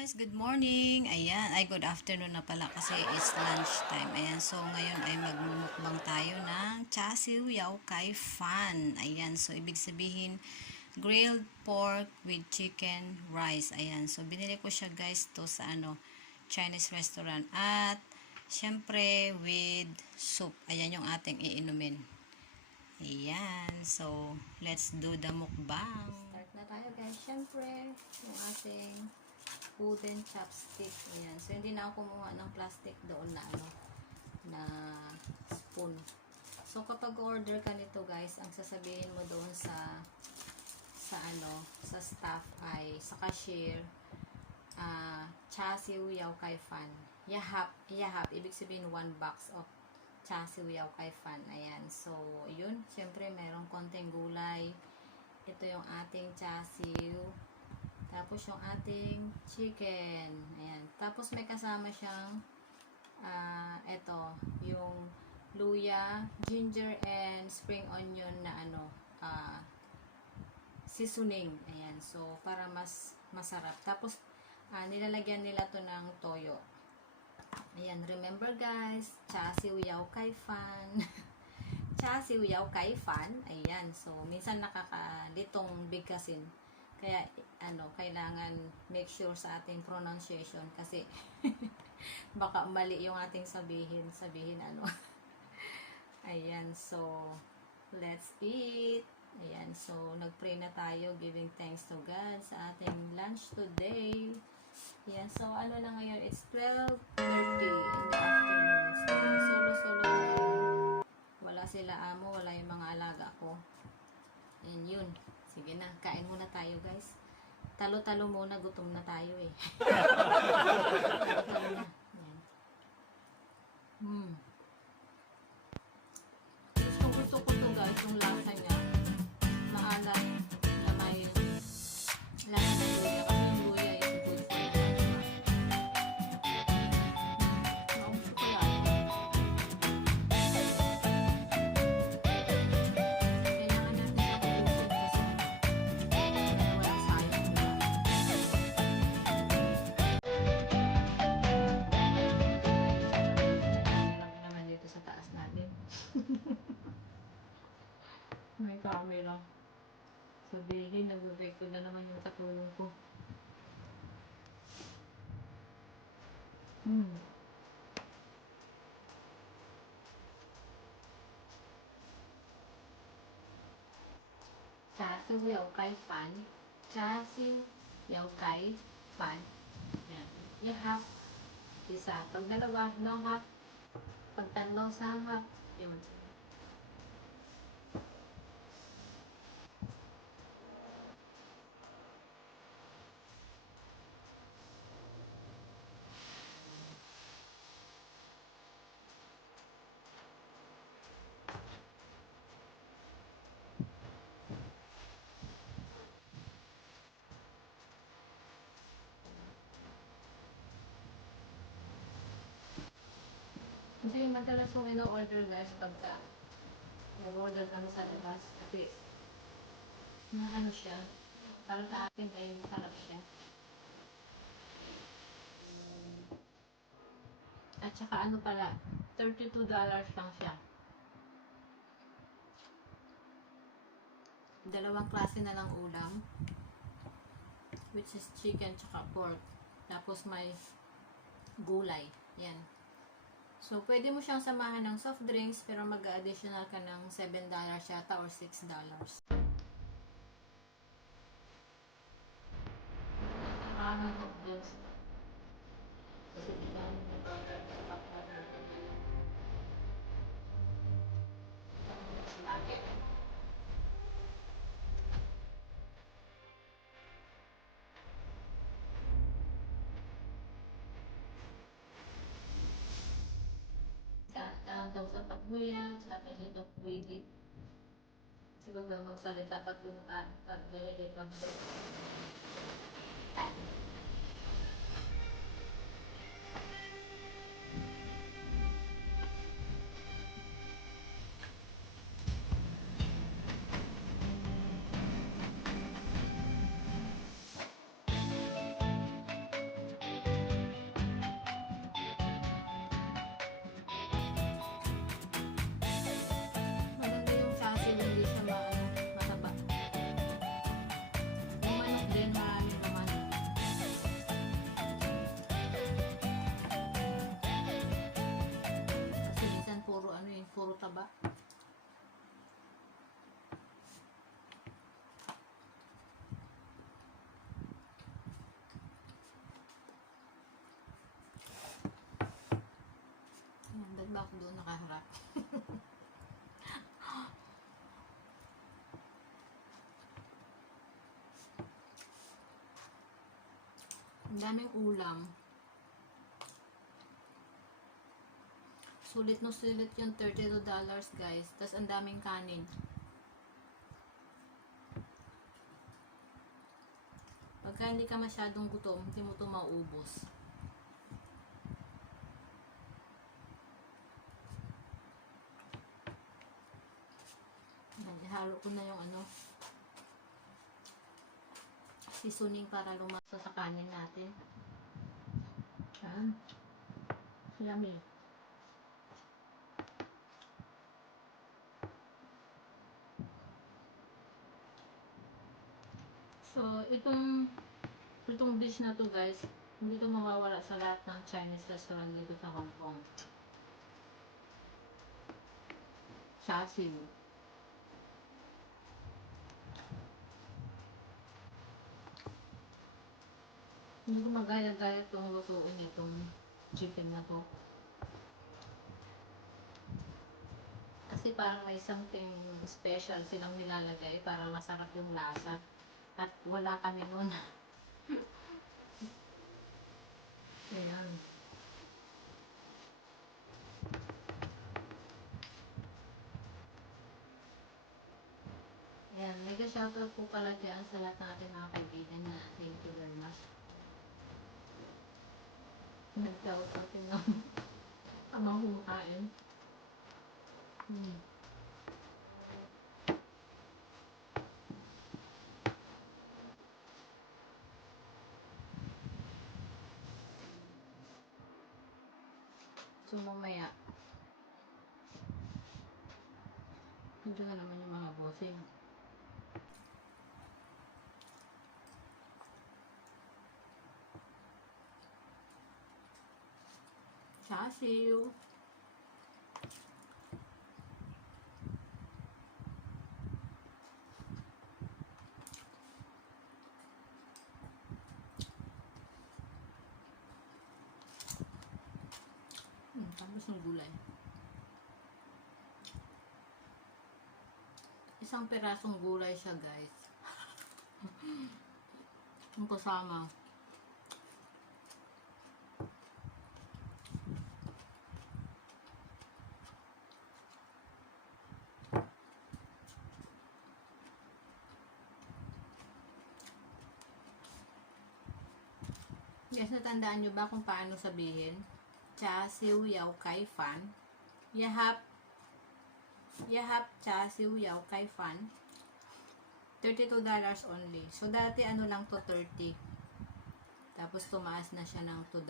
Guys, good morning. Ayan, ay good afternoon na pala kasi it's lunch time. Ayan, so ngayon ay magmumukbang tayo ng chasiw yao cai fan. Ayan, so ibig sabihin grilled pork with chicken rice. Ayan, so binili ko siya guys to sa Chinese restaurant at syempre with soup. Ayan yung ating iinumin. Ayan, so let's do the mukbang. Start na tayo guys. Syempre, yung ating wooden chopstick. Ayan. So, hindi na ako kumuha ng plastic doon na spoon. So, kapag order ka nito guys, ang sasabihin mo doon sa staff ay, sa cashier, chasiw yao cai fan. Yahap. Ibig sabihin, 1 box of chasiw yao cai fan. Ayan. So, yun. Siyempre, merong konting gulay. Ito yung ating chasiw. Tapos yung ating chicken. Ayan. Tapos may kasama siyang ito, yung luya, ginger, and spring onion na seasoning. Ayan. So, para mas masarap. Tapos, nilalagyan nila to ng toyo. Ayan. Remember guys, chasiw yao cai fan. Chasiw yao cai fan. Ayan. So, minsan nakakalitong bigkasin. Kaya, kailangan make sure sa ating pronunciation kasi baka mali yung ating sabihin Ayan, so, let's eat. Ayan, so, nagpray na tayo, giving thanks to God sa ating lunch today. Ayan, so, na ngayon, it's 12:30 in the afternoon. So, solo lang. Wala sila amo, wala yung mga alaga ko. And yun. Sige na, kain muna tayo guys. Talo-talo muna, gutom na tayo eh. Talo na. Yan. Gusto ko to guys, yung lasa niya. Maalat na may lasa ng luya. Kasi yung luya is good for the may camera. Sabihin, nag-break ko na naman yung katulong ko. Chasiw yao cai fan. Chasiw yao cai fan. Yan. I-half. Isa. Pag dalawa, no half. Pag tatlo, sa half. Yun. Kasi madalas kong ino-order guys pagka nag-order kami sa labas. Kasi siya. Para sa akin ay masarap siya. At saka pala, $32 lang siya. Dalawang klase na lang ulam. Which is chicken tsaka pork. Tapos may gulay. Yan. So, pwede mo siyang samahan ng soft drinks, pero mag-additional ka ng $7 yata or $6. Daw sa pagbuyan, sabi nito pwede. Siguro na magsalita pagbuyan, pag-deliver pag-deliver. ako doon nakaharap. Ang daming ulam. Sulit no sulit yung $32 guys. Tapos ang daming kanin. Pagka hindi ka masyadong gutom, hindi mo ito mauubos. Ihalo ko na yung seasoning para lumasa sa kanin natin. Yan. Yummy. So, itong dish na to guys, hindi ito mawawala sa lahat ng Chinese restaurant dito sa Hong Kong. Char siu. Hindi ko magaya-gaya itong lutuin itong chicken na to. Kasi parang may something special silang nilalagay para masarap yung lasa. At wala kami nun. Ayan. Ayan, mega shoutout po pala dyan sa lahat natin mga kaibigan na thank you very much. Nag-shoutout yung amang humakain. So mamaya, dito na naman yung mga bossing. Char siu. Tapos ng gulay. Isang pirasong gulay siya guys. Ang kasama. Guys, natandaan nyo ba kung paano sabihin? Cha siu yao kai fan. Yahap cha siu yao kai fan. $32 only. So, dati lang to 30. Tapos, tumaas na siya ng $2.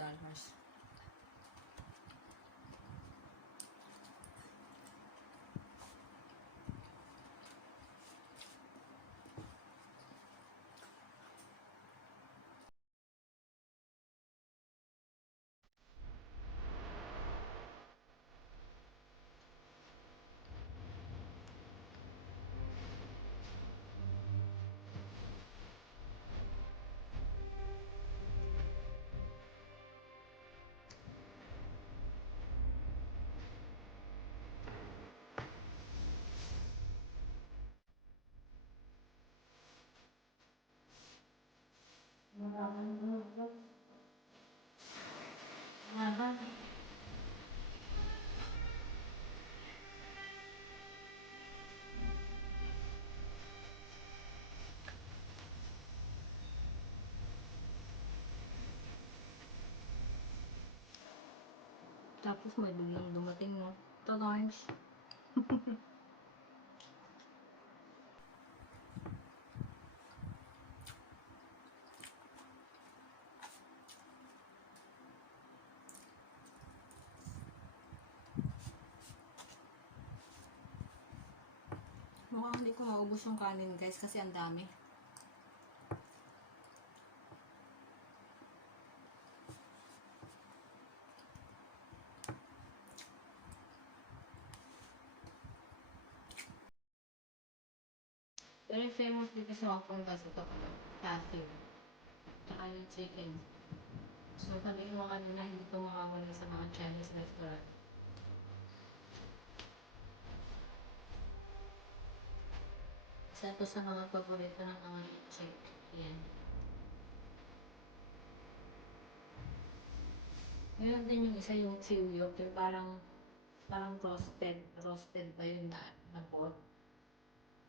Tapos may biglang dumating no. Ito guys. Mukhang hindi ko maubos yung kanin guys kasi ang dami. Very famous dito sa Hong Kong kasi ito. Char-siu. Tsaka yung chicken. So sabihin mo kanina hindi ito makawala sa mga Chinese restaurant. Isa to sa mga paborito ng mga chick. Yan. Meron din yung isa yung suyok, yung parang roasted ba yun na pork?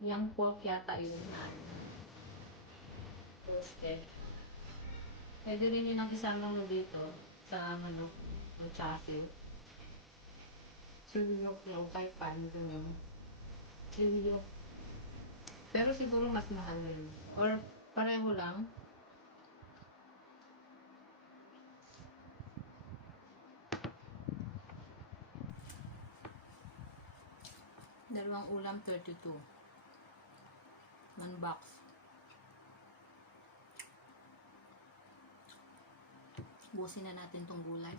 Yung pork yata yun na roasted. Pwede rin yun ang isama mo dito sa manok, ang chassis. Suyok yung kay pan dun yung suyok. Pero siguro mas mahal na yun. Or pareho lang. Dalawang ulam, 32. 1 box. Busin na natin tong gulay.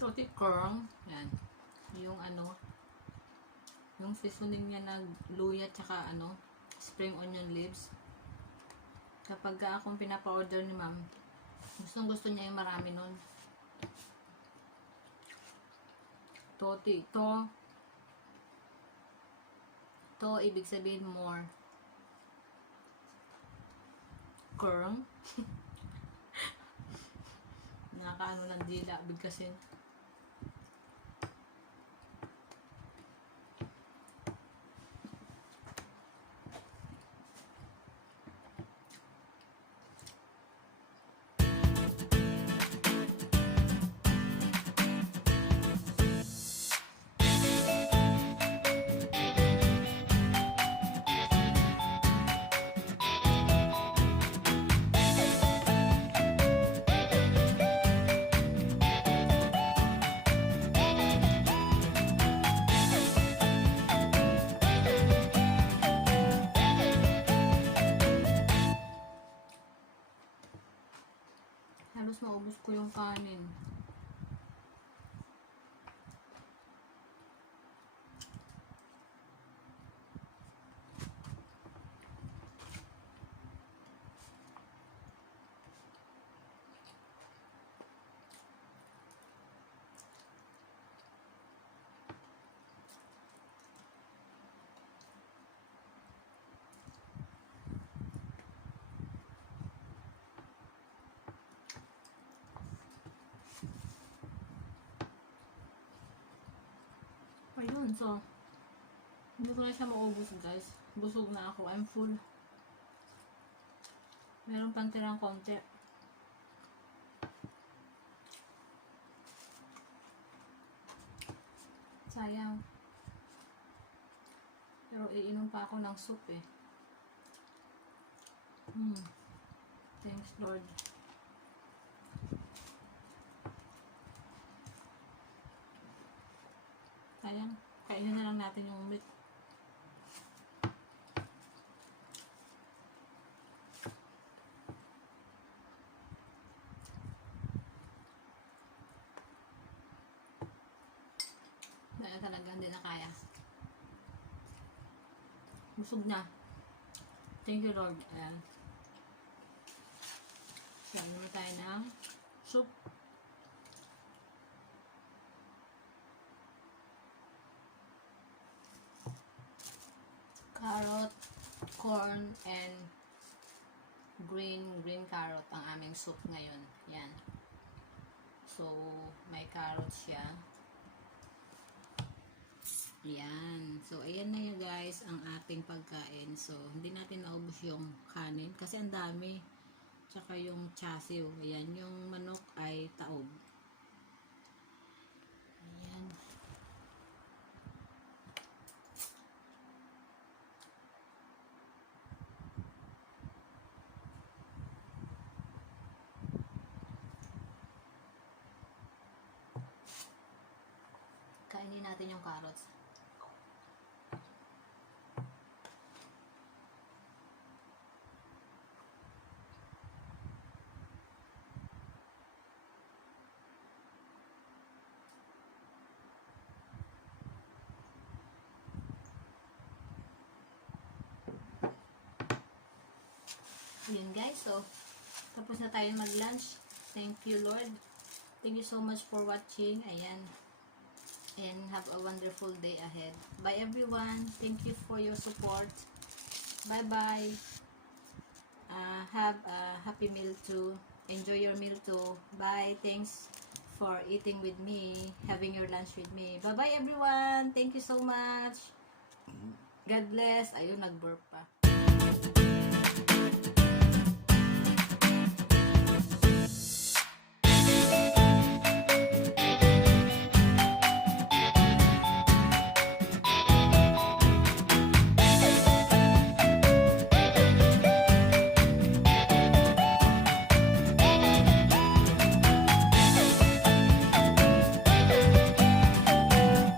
Roti curl. Yan. Yung yung seasoning niya na luya tsaka spring onion leaves. Kapag akong pinapa-order ni ma'am, gusto niya yung marami nun. Toti. To ibig sabihin more. Curl. Nakakaano ng dila, bigkasin. Halos maubos ko yung kanin. Ayun, so hindi ko na siya maubos, guys. Busog na ako. I'm full. Meron pang tirang konti. Sayang. Pero iinom pa ako ng soup eh. Thanks, Lord. Sayang. Kainin na lang natin yung meat. Dahil talaga hindi na kaya. Busog na. Thank you, Lord. Ayan. Kaya naman tayo ng soup. Carrot, corn, and green carrot ang aming soup ngayon. Yan. So, may carrots siya. Yan. So, ayan na yun guys, ang ating pagkain. So, hindi natin naubos yung kanin kasi ang dami. Tsaka yung chasiw. Ayan, yung manok ay taob. Ayan. Kainin natin yung carrots. Yun guys, so tapos na tayo mag-lunch. Thank you Lord. Thank you so much for watching. Ayan. And have a wonderful day ahead. Bye everyone. Thank you for your support. Bye bye. Have a happy meal too. Enjoy your meal too. Bye. Thanks for eating with me, having your lunch with me. Bye bye everyone. Thank you so much. God bless. Ayun, nag-burp pa.